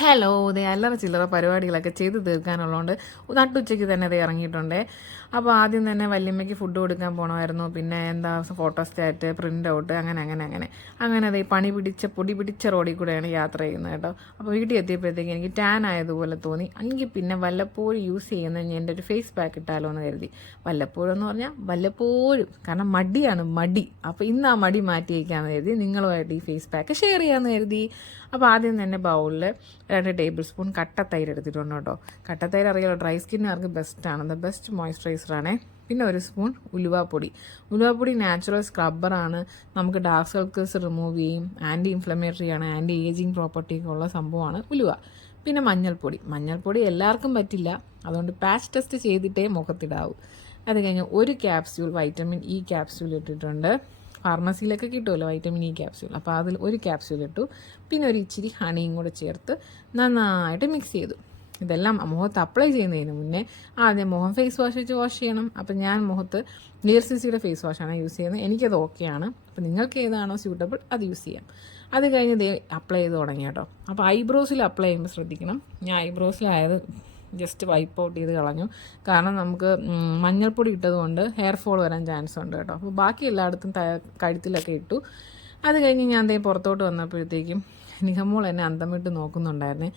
Hello ദേ അല്ലറ ചില്ലറ പരിപാടികളൊക്കെ ചെയ്ത് തീർക്കാനുള്ളതുകൊണ്ട് നട്ടുച്ചയ്ക്ക് തന്നെ അത് ഇറങ്ങിയിട്ടുണ്ടേ. അപ്പോൾ ആദ്യം തന്നെ വല്യമ്മയ്ക്ക് ഫുഡ് കൊടുക്കാൻ പോകണമായിരുന്നു. പിന്നെ എന്താ ഫോട്ടോസ്റ്റാറ്റ്, പ്രിൻ്റ് ഔട്ട്, അങ്ങനെ അതേ പൊടി പിടിച്ച റോഡിൽ കൂടെയാണ് യാത്ര ചെയ്യുന്നത് കേട്ടോ. അപ്പോൾ വീട്ടിൽ എത്തിയപ്പോഴത്തേക്ക് എനിക്ക് ടാൻ ആയതുപോലെ തോന്നി. എങ്കിൽ പിന്നെ വല്ലപ്പോഴും യൂസ് ചെയ്യുന്ന എൻ്റെ ഒരു ഫേസ് പാക്ക് ഇട്ടാലോ എന്ന് കരുതി. വല്ലപ്പോഴും എന്ന് പറഞ്ഞാൽ വല്ലപ്പോഴും, കാരണം മടി. അപ്പോൾ ഇന്ന് ആ മടി മാറ്റി വയ്ക്കാമെന്ന് കരുതി നിങ്ങളുമായിട്ട് ഈ ഫേസ് പാക്ക് ഷെയർ ചെയ്യാമെന്ന് കരുതി. അപ്പോൾ ആദ്യം തന്നെ ബൗളിൽ 2 ടേബിൾ സ്പൂൺ കട്ടത്തൈര് എടുത്തിട്ടുണ്ട് കേട്ടോ. കട്ടത്തൈര് അറിയാലോ, ഡ്രൈ സ്കിന്നുകാർക്ക് ബെസ്റ്റാണ്, ബെസ്റ്റ് മോയ്സ്ചറൈസറാണേ. പിന്നെ 1 സ്പൂൺ ഉലുവാപ്പൊടി നാച്ചുറൽ സ്ക്രബ്ബറാണ്. നമുക്ക് ഡാർക്ക് സർക്കിൾസ് റിമൂവ് ചെയ്യും, ആൻറ്റി ഇൻഫ്ലമേറ്ററി ആണ്, ആൻറ്റി ഏജിങ് പ്രോപ്പർട്ടിയൊക്കെ ഉള്ള സംഭവമാണ് ഉലുവ. പിന്നെ മഞ്ഞൾപ്പൊടി എല്ലാവർക്കും പറ്റില്ല, അതുകൊണ്ട് പാച്ച് ടെസ്റ്റ് ചെയ്തിട്ടേ മുഖത്തിടാവൂ. അത് കഴിഞ്ഞ് 1 ക്യാപ്സ്യൂൾ വൈറ്റമിൻ ഇ ക്യാപ്സ്യൂൾ ഇട്ടിട്ടുണ്ട്. ഫാർമസിയിലൊക്കെ കിട്ടുമല്ലോ വൈറ്റമിൻ ഇ ക്യാപ്സ്യൂൾ, അപ്പോൾ അതിൽ 1 ക്യാപ്സ്യൂൾ ഇട്ടു. പിന്നെ ഒരു ഇച്ചിരി ഹണിയും കൂടെ ചേർത്ത് നന്നായിട്ട് മിക്സ് ചെയ്തു. ഇതെല്ലാം മുഖത്ത് അപ്ലൈ ചെയ്യുന്നതിന് മുന്നേ ആദ്യം മുഖം ഫേസ് വാഷ് വെച്ച് വാഷ് ചെയ്യണം. അപ്പം ഞാൻ മുഖത്ത് VLCCയുടെ ഫേസ് വാഷാണ് യൂസ് ചെയ്യുന്നത്, എനിക്കത് ഓക്കെയാണ്. അപ്പോൾ നിങ്ങൾക്ക് ഏതാണോ സ്യൂട്ടബിൾ അത് യൂസ് ചെയ്യാം. അത് കഴിഞ്ഞ് ഇത് അപ്ലൈ ചെയ്ത് തുടങ്ങി കേട്ടോ. അപ്പോൾ ഐബ്രോസിൽ അപ്ലൈ ചെയ്യുമ്പോൾ ശ്രദ്ധിക്കണം. ഞാൻ ഐബ്രോസിലായത് ജസ്റ്റ് വൈപ്പ് ഔട്ട് ചെയ്ത് കളഞ്ഞു, കാരണം നമുക്ക് മഞ്ഞൾപ്പൊടി ഇട്ടതുകൊണ്ട് ഹെയർ ഫോൾ വരാൻ ചാൻസ് ഉണ്ട് കേട്ടോ. അപ്പോൾ ബാക്കി എല്ലായിടത്തും കഴുത്തിലൊക്കെ ഇട്ടു. അത് കഴിഞ്ഞ് ഞാൻ പുറത്തോട്ട് വന്നപ്പോഴത്തേക്കും നിഹമോൾ എന്നെ അന്തം വിട്ട് നോക്കുന്നുണ്ടായിരുന്നേ,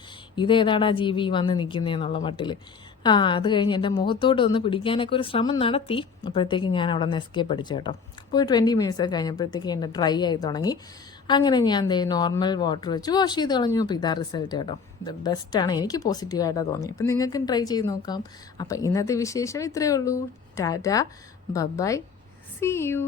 ഇതേതാടാ ജീവി വന്ന് നിൽക്കുന്നതെന്നുള്ള മട്ടിൽ. അത് കഴിഞ്ഞ് എൻ്റെ മുഖത്തോട്ട് ഒന്ന് പിടിക്കാനൊക്കെ ഒരു ശ്രമം നടത്തി. അപ്പോഴത്തേക്കും ഞാൻ അവിടെ നിന്ന് എസ്കേപ്പ് അടിച്ചു കേട്ടോ. അപ്പോൾ 20 മിനിറ്റ്സ് ഒക്കെ കഴിഞ്ഞപ്പോഴത്തേക്കും എൻ്റെ ഡ്രൈ ആയി തുടങ്ങി. അങ്ങനെ ഞാൻ നോർമൽ വാട്ടർ വെച്ച് വാഷ് ചെയ്ത് കളഞ്ഞു. അപ്പോൾ ഇതാ റിസൾട്ട് കേട്ടോ. ഇത് ബെസ്റ്റാണ്, എനിക്ക് പോസിറ്റീവായിട്ടാണ് തോന്നി. അപ്പോൾ നിങ്ങൾക്കും ട്രൈ ചെയ്ത് നോക്കാം. അപ്പോൾ ഇന്നത്തെ വിശേഷം ഇത്രയേ ഉള്ളൂ. Tata, bye, see U.